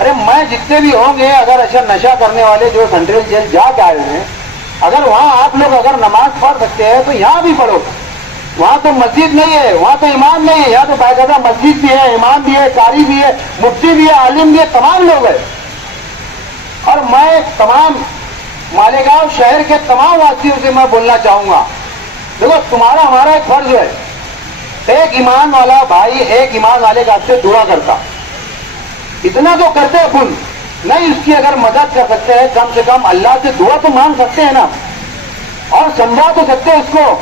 ارے میں جتنے بھی ہوں گے اگر ایسا نشہ کرنے والے جو سینٹرل جیل جا کے آئے ہیں، اگر وہاں آپ لوگ اگر نماز پڑھ سکتے ہیں تو یہاں بھی پڑھو. وہاں تو مسجد نہیں ہے، وہاں تو امام نہیں ہے. یہاں تو باقاعدہ مسجد بھی ہے، امام بھی ہے، قاری بھی ہے، مفتی بھی ہے، عالم بھی ہے، تمام لوگ ہیں. اور میں تمام مالیگاؤں شہر کے تمام واسطیوں سے میں بولنا چاہوں گا، دیکھو تمہارا ہمارا ایک فرض ہے. ایک ایمان والا بھائی ایک ایمان والے کا سے دعا کرتا، اتنا تو کرتے اپن نہیں. اس کی اگر مدد کر سکتے ہیں کم سے کم اللہ سے دعا تو مانگ سکتے ہیں نا، اور سمجھا تو سکتے ہیں اس کو.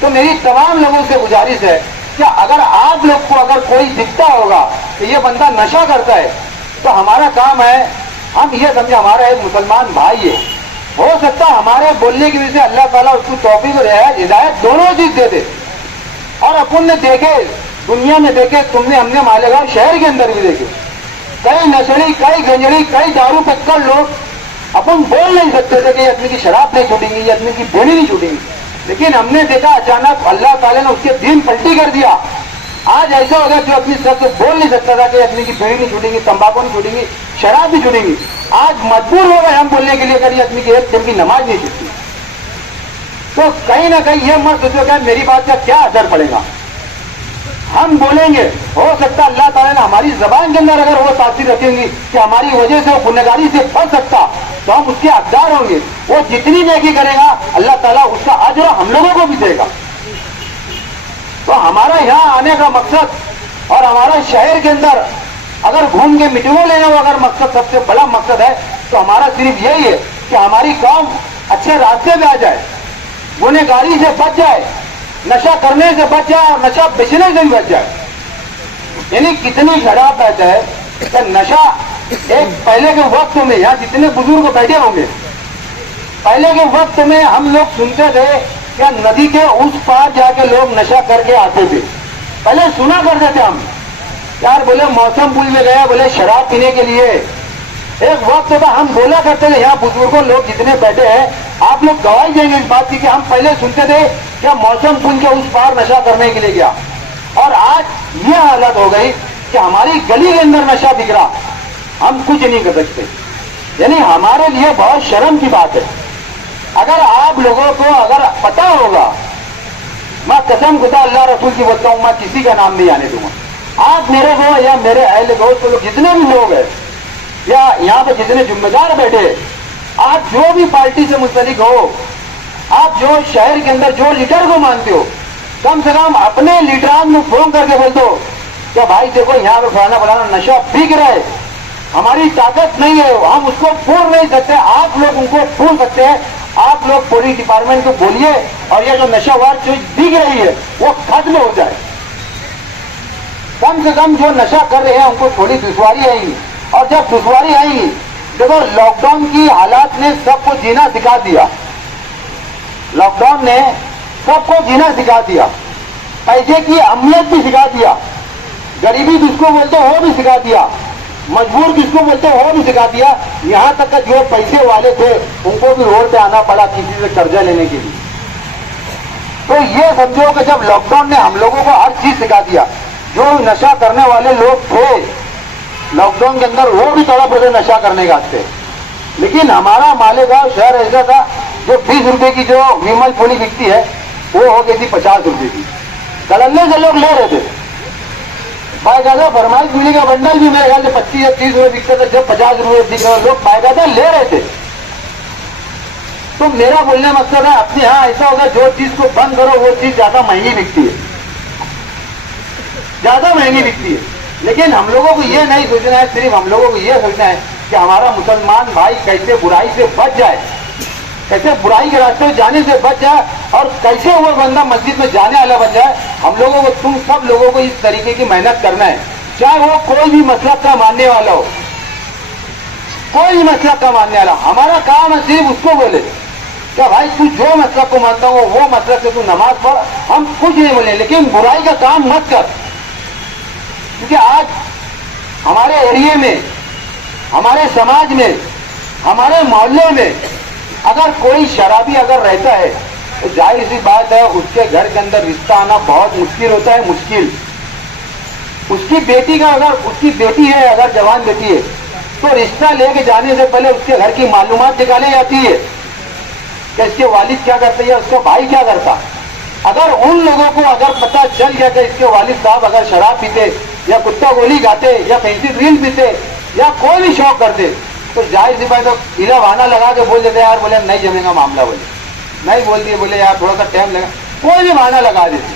تو میری تمام لوگوں سے گزارش ہے کہ اگر آپ لوگ کو اگر کوئی دکھتا ہوگا کہ یہ بندہ نشہ کرتا ہے تو ہمارا کام ہے ہم یہ سمجھے ہمارا ایک مسلمان بھائی ہے، ہو سکتا ہمارے بولنے کی وجہ سے اللہ تعالیٰ اس کو توفیق اور ہدایت دونوں چیز دے دے. اور اپن نے دیکھے دنیا میں دیکھے، ہم نے مالیگاؤں شہر کے اندر بھی دیکھے کئی نشڑی، کئی گنجڑی، کئی دارو پکڑ لوگ اپن بول نہیں سکتے تھے کہ یہ آدمی کی شراب نہیں چھوٹیں گی، یہ آدمی کی بولی نہیں چھوٹیں گی. لیکن ہم نے دیکھا اچانک اللہ تعالیٰ نے اس کے دین پلٹی کر دیا. آج ایسا ہوگا جو اپنی سب سے بول نہیں سکتا تھا کہ آدمی کی بیڑی نہیں چھوٹیں گی، تمباکو نہیں چھوٹیں گی، شراب نہیں چھوٹیں گی، آج مجبور ہو گئے ہم بولنے کے لیے کہ یہ آدمی کی ایک دن کی نماز نہیں چھوٹتی. تو کہیں نہ کہیں یہ مت سوچو کہ میری بات کا کیا اثر پڑے گا. ہم بولیں گے، ہو سکتا اللہ تعالیٰ نے ہماری زبان کے اندر اگر وہ تاثیر رکھیں گی کہ ہماری وجہ سے وہ گنہگاری سے بچ سکتا تو ہم اس کے حقدار ہوں گے. وہ جتنی نیکی کرے گا اللہ تعالیٰ اس کا اجر ہم لوگوں کو بھی دے گا. تو ہمارا یہاں آنے کا مقصد اور ہمارا شہر کے اندر اگر گھوم کے میٹنگوں لینا ہو اگر مقصد سب سے بڑا مقصد ہے تو ہمارا صرف یہی ہے کہ ہماری قوم اچھے راستے پہ آ جائے، گنہگاری سے بچ جائے، نشہ کرنے سے بچ جائے اور نشہ بیچنے سے بھی بچ جائے. یعنی کتنی خراب بات ہے کہ نشہ ایک پہلے کے وقت میں یہاں جتنے بزرگ بیٹھے ہوں گے، پہلے کے وقت میں ہم لوگ سنتے تھے کہ ندی کے اس پار جا کے لوگ نشہ کر کے آتے تھے. پہلے سنا کرتے تھے ہم یار، بولے موسم پل میں گئے بولے شراب پینے کے لیے. ایک وقت تھا ہم بولا کرتے تھے، یہاں بزرگوں لوگ جتنے بیٹھے ہیں آپ لوگ گواہی دیں گے اس بات کی کہ ہم پہلے سنتے تھے کہ موسم پل کے اس پار نشہ کرنے کے لیے گیا. اور آج یہ حالت ہو گئی کہ ہماری گلی کے اندر نشہ بک رہا، ہم کچھ نہیں کر سکتے. یعنی ہمارے لیے بہت شرم کی بات ہے. اگر آپ لوگوں کو اگر پتا ہوگا، میں قسم خدا اللہ رسول کی بولتا ہوں، میں کسی کا نام نہیں آنے دوں گا. آپ میرے کو یا میرے اہل دوست لوگ جتنے بھی لوگ ہیں یا یہاں پہ جتنے ذمہ دار بیٹھے، آپ جو بھی پارٹی سے منسلک ہو، آپ جو شہر کے اندر جو لیڈر کو مانتے ہو، کم سے کم اپنے لیڈران کو فون کر کے بول دو کہ بھائی دیکھو یہاں پہ فلانا نشہ بک رہا ہے، ہماری طاقت نہیں ہے، ہم اس کو پھوڑ نہیں سکتے، آپ لوگ ان کو پھوڑ سکتے ہیں. آپ لوگ پولیس ڈپارٹمنٹ کو بولیے اور یہ جو نشہ وار چیز بک رہی ہے وہ ختم ہو جائے. کم سے کم جو نشہ کر رہے ہیں ان کو تھوڑی دشواری آئے گی. اور جب دشواری آئے گی، دیکھو لاک ڈاؤن کی حالات نے سب کو جینا سکھا دیا. لاک ڈاؤن نے سب کو جینا سکھا دیا، پیسے کی اہمیت بھی سکھا دیا، غریبی کس کو بولتے وہ بھی سکھا دیا، مجبور کس کو بولتے وہ بھی سکھا دیا. یہاں تک کہ جو پیسے والے تھے ان کو بھی روڈ پہ آنا پڑا کسی سے قرضہ لینے کے لیے. تو یہ سمجھو کہ جب لاک ڈاؤن نے ہم لوگوں کو ہر چیز سکھا دیا، جو نشہ کرنے والے لوگ تھے لاک ڈاؤن کے اندر وہ بھی تڑپ رہے نشہ کرنے کا تھے. لیکن ہمارا مالیگاؤں شہر ایسا تھا جو 20 روپے کی جو ویمل پولی بکتی ہے وہ ہو گئی تھی 50 روپے کی. دللے سے لوگ لے رہے تھے، باقاعدہ فرمائش ملی کا بنڈل بھی میرے خیال سے 25 یا 30 روپے بکتا تھا، جب 50 روپے بک رہے لوگ باقاعدہ لے رہے تھے. تو میرا بولنے مقصد ہے اپنے یہاں ایسا ہوگا جو چیز کو بند کرو وہ چیز زیادہ مہنگی بکتی ہے، زیادہ مہنگی بکتی ہے. لیکن ہم لوگوں کو یہ نہیں سوچنا ہے، صرف ہم لوگوں کو یہ سوچنا ہے کہ ہمارا مسلمان بھائی کیسے برائی سے بچ جائے، کیسے برائی کے راستے میں جانے سے بچ جائے اور کیسے وہ بندہ مسجد میں جانے والا بن جائے. ہم لوگوں کو تم سب لوگوں کو اس طریقے کی محنت کرنا ہے، چاہے وہ کوئی بھی مسلک کا ماننے والا ہو، کوئی بھی مسلک کا ماننے والا. ہمارا کام ہے صرف اس کو بولے کہ بھائی تو جو مسلک کو مانتا ہو وہ مسلک سے تو نماز پڑھ، ہم کچھ نہیں بولے، لیکن برائی کا کام مت کر. کیونکہ آج ہمارے ایریے میں، ہمارے سماج میں، ہمارے محلے میں اگر کوئی شرابی اگر رہتا ہے تو ظاہر سی بات ہے اس کے گھر کے اندر رشتہ آنا بہت مشکل ہوتا ہے. مشکل اس کی بیٹی کا، اگر اس کی بیٹی ہے اگر جوان بیٹی ہے تو رشتہ لے کے جانے سے پہلے اس کے گھر کی معلومات نکالی جاتی ہے کہ اس کے والد کیا کرتے یا اس کا بھائی کیا کرتا. اگر ان لوگوں کو اگر پتہ چل گیا کہ اس کے والد صاحب اگر شراب پیتے یا کتا گولی گاتے یا فینسی ڈرل پیتے یا کوئی بھی شوق کرتے تو ظاہر سی بات تو ادھر بہانا لگا کے بول دیتے یار بولے نہیں جمے گا معاملہ, بولے نہیں بول دیے, بولے یار تھوڑا سا ٹائم لگا, کوئی بھی بہانا لگا دیتے.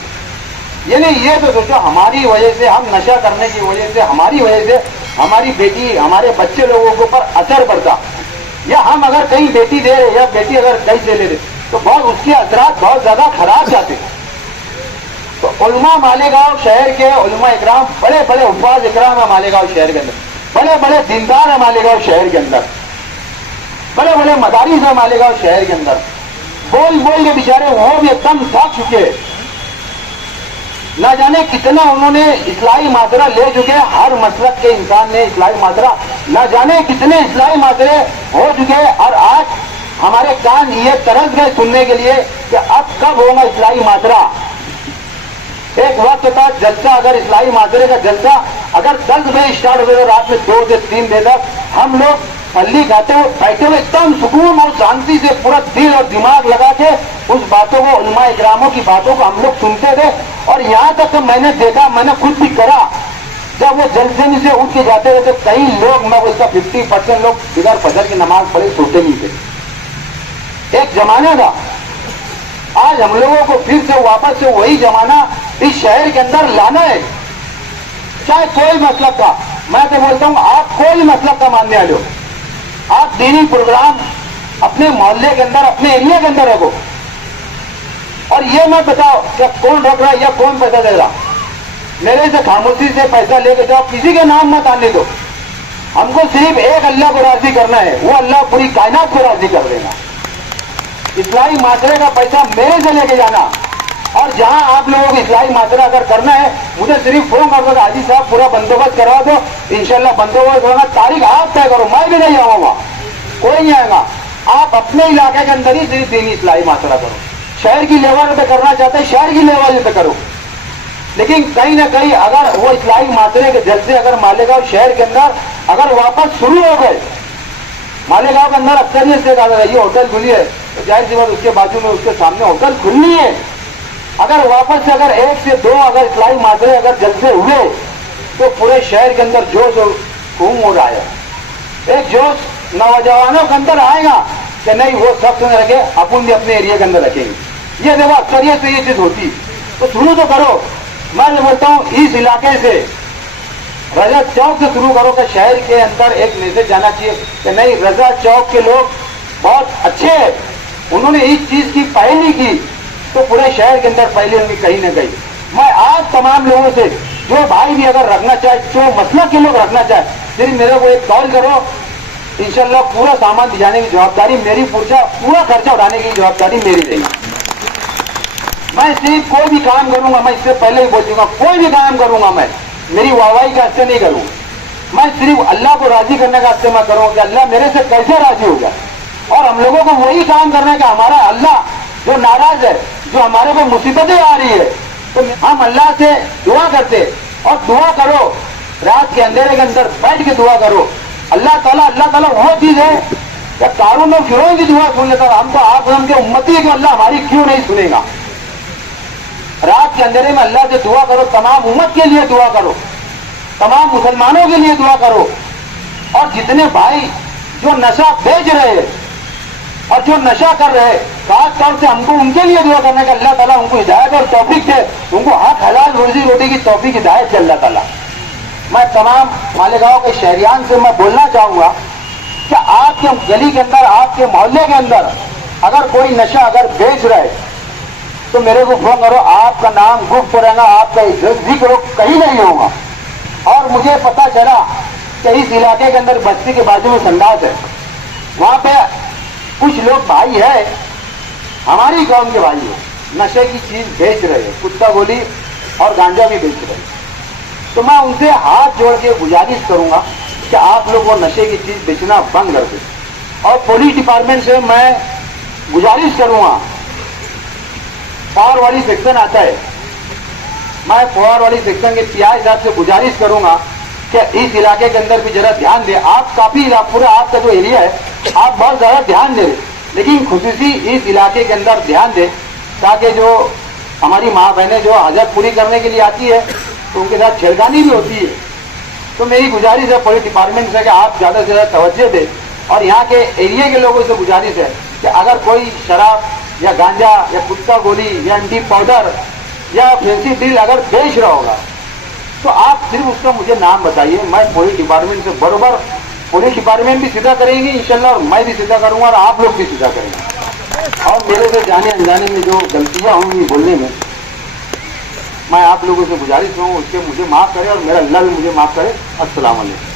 یعنی یہ تو سوچو ہماری وجہ سے, ہم نشہ کرنے کی وجہ سے, ہماری وجہ سے ہماری بیٹی ہمارے بچے لوگوں کے اوپر اثر پڑتا, یا ہم اگر کہیں بیٹی دے رہے یا بیٹی اگر کہیں سے لے رہے تو بہت اس کے اثرات بہت زیادہ خراب جاتے. تو علماء مالیگاؤں شہر کے علماء اکرام بڑے بڑے حفاظ اکرام ہیں مالیگاؤں شہر کے اندر, بڑے بڑے دیندار ہیں مالیگاؤں شہر کے اندر, بڑے بڑے مدارس ہیں مالیگاؤں شہر کے اندر. بول بول کے بیچارے وہ بھی ایک دم تھک چکے, نہ جانے کتنا انہوں نے اصلاحی مادرہ لے چکے, ہر مسلک کے انسان نے اصلاحی مادرہ نہ جانے کتنے اصلاحی مادرے ہو چکے. اور آج ہمارے کان یہ ترس گئے سننے کے لیے کہ اب کب ہوگا اصلاحی مادرہ. ایک وقت تھا جلسہ, اگر اصلاحی مادرے کا جلسہ اگر 10 بجے اسٹارٹ ہوئے رات میں 2 سے 3 بجے تک ہم لوگ پلی کھاتے ہوئے بیٹھے ہوئے ایک دم سکون اور شانتی سے پورا دل اور دماغ لگا کے اس باتوں کو, علماء اکراموں کی باتوں کو ہم لوگ سنتے تھے. اور یہاں تک کہ میں نے دیکھا, میں نے خود بھی کرا, جب وہ جلسے میں سے اٹھ کے جاتے رہتے کئی لوگ, میں بولتا 50% لوگ بغیر فجر کی نماز پڑھے سوتے نہیں تھے. ایک زمانہ تھا, آج ہم لوگوں کو پھر سے واپس سے وہی زمانہ اس شہر کے اندر لانا ہے. چاہے کوئی مسلک کا, میں تو بولتا ہوں آپ کوئی مسلک کا ماننے والے ہو, آپ دینی پروگرام اپنے محلے کے اندر اپنے ایریا کے اندر رکھو, اور یہ مت بتاؤ کہ کون رکھ رہا ہے یا کون پیسہ دے رہا. میرے سے خاموشی سے پیسہ لے کے جاؤ, کسی کے نام مت آنے دو. ہم کو صرف ایک اللہ کو راضی کرنا ہے, وہ اللہ پوری کائنات کو راضی کر دینا. اصلاحی معاشرے کا پیسہ میرے سے لے کے جانا, اور جہاں آپ لوگوں کو اصلاحی معاشرہ اگر کرنا ہے مجھے صرف فون کر دو کہ حاجی صاحب پورا بندوبست کروا دو, انشاءاللہ بندوبست ہوگا, تاریخ آپ طے کرو, میں بھی نہیں آؤں گا, کوئی نہیں آئے گا. آپ اپنے علاقے کے اندر ہی صرف دینی اصلاحی معاشرہ کرو. شہر کی لیول پہ کرنا چاہتے ہیں شہر کی لیول پہ کرو, لیکن کہیں نہ کہیں اگر وہ اصلاحی معاشرے کے جلسے اگر مالیگاؤں شہر کے اندر اگر واپس شروع ہو گئے, مالیگاؤں کے اندر اکثریت سے کہا یہ ہوٹل کھلی ہے تو ظاہر سی بات اس کے بازو میں اس کے سامنے ہوٹل کھلنی ہے. اگر واپس سے اگر 1 سے 2 اگر اصلاحی معاشرے اگر جلسے ہوئے تو پورے شہر کے اندر جوش اور خون ہو رہا ہے. ایک جوش نوجوانوں کے اندر آئے گا کہ نہیں وہ سب سے رکھے, اپن بھی اپنے ایریا کے اندر رکھیں گے. یہ دیکھو اکثریت سے یہ چیز ہوتی تو شروع تو کرو. میں یہ بولتا ہوں اس علاقے سے رضا چوک سے شروع کرو کہ شہر کے اندر ایک میسج جانا چاہیے کہ نہیں رضا چوک کے لوگ بہت اچھے ہیں, انہوں نے اس چیز کی پہل نہیں کی تو پورے شہر کے اندر پہلے ہوں گی کہیں نہ کہیں. میں آج تمام لوگوں سے جو بھائی بھی اگر رکھنا چاہے, جو مسلک کے لوگ رکھنا چاہے, صرف میرے کو ایک کال کرو, انشاءاللہ پورا سامان دلانے کی جوابداری میری, پورا خرچہ اٹھانے کی جوابداری میری رہے گی. میں صرف کوئی بھی کام کروں گا, میں اس سے پہلے ہی بول دوں گا, کوئی بھی کام کروں گا میں میری واہوائی کے ہاستے نہیں کروں, میں صرف اللہ کو راضی کرنے کا ہاستے میں کروں کہ اللہ میرے سے کیسے راضی ہو جائے. اور ہم لوگوں کو وہی کام کرنا ہے کہ ہمارا اللہ جو ناراض ہے, جو ہمارے کو مصیبتیں آ رہی ہے, تو ہم اللہ سے دعا کرتے. اور دعا کرو, رات کے اندھیرے کے اندر بیٹھ کے دعا کرو. اللہ تعالیٰ وہ چیز ہے کہ قارون اور فرعون کی دعا سن لیتا. ہم تو آپ ہم کے امتی ہے کہ اللہ ہماری کیوں نہیں سنے گا. رات کے اندھیرے میں اللہ سے دعا کرو, تمام امت کے لیے دعا کرو, تمام مسلمانوں کے لیے دعا کرو. اور جتنے بھائی جو نشہ بیچ رہے ہیں اور جو نشہ کر رہے, خاص طور سے ہم کو ان کے لیے دعا کرنا کہ اللہ تعالیٰ ان کو ہدایت اور توفیق دے, ان کو حق حلال روزی روٹی کی توفیق ہدایت دے اللہ تعالیٰ. میں تمام مالیگاؤں کے شہریان سے میں بولنا چاہوں گا کہ آپ کے گلی کے اندر, آپ کے محلے کے اندر اگر کوئی نشہ اگر بیچ رہا ہے تو میرے کو فون کرو, آپ کا نام گفت رہے گا, آپ کا ذکر کہیں نہیں ہوگا. اور مجھے پتا چلا کہ اس علاقے کے اندر بستی کے بازو میں سنداز ہے, وہاں پہ کچھ لوگ بھائی ہے ہماری قوم کے بھائی ہے, نشے کی چیز بیچ رہے ہیں, کتا گولی اور گانجا بھی بیچ رہے ہیں. تو میں ان سے ہاتھ جوڑ کے گزارش کروں گا کہ آپ لوگ وہ نشے کی چیز بیچنا بند کر دیں. اور پولیس ڈپارٹمنٹ سے میں گزارش کروں گا, فوار والی سیکشن آتا ہے, میں فوار والی سیکشن کے PI صاحب سے گزارش کروں گا کہ اس علاقے کے اندر بھی ذرا دھیان دیں. آپ کافی پورا آپ کا جو ایریا ہے آپ بہت زیادہ دھیان دیں, لیکن خصوصی اس علاقے کے اندر دھیان دیں تاکہ جو ہماری ماں بہنیں جو حاجت پوری کرنے کے لیے آتی ہے تو ان کے ساتھ چھیڑخانی بھی ہوتی ہے. تو میری گزارش ہے پولیس ڈپارٹمنٹ سے کہ آپ زیادہ سے زیادہ توجہ دیں, اور یہاں کے ایریا کے لوگوں سے گزارش ہے کہ اگر کوئی شراب یا گانجا یا گٹکا گولی یا انڈی پاؤڈر یا فینسی ڈرل اگر بیچ رہا ہوگا تو آپ صرف اس کا مجھے نام بتائیے. میں پولیس ڈپارٹمنٹ سے برابر, پولیس ڈپارٹمنٹ بھی سیدھا کریں گی انشاءاللہ, اور میں بھی سیدھا کروں گا اور آپ لوگ بھی سیدھا کریں گے. اور میرے سے جانے انجانے میں جو غلطیاں ہوں گی بولنے میں, میں آپ لوگوں سے گزارش ہوں اس کے مجھے معاف کرے اور میرا اللہ بھی مجھے معاف کرے. السلام علیکم.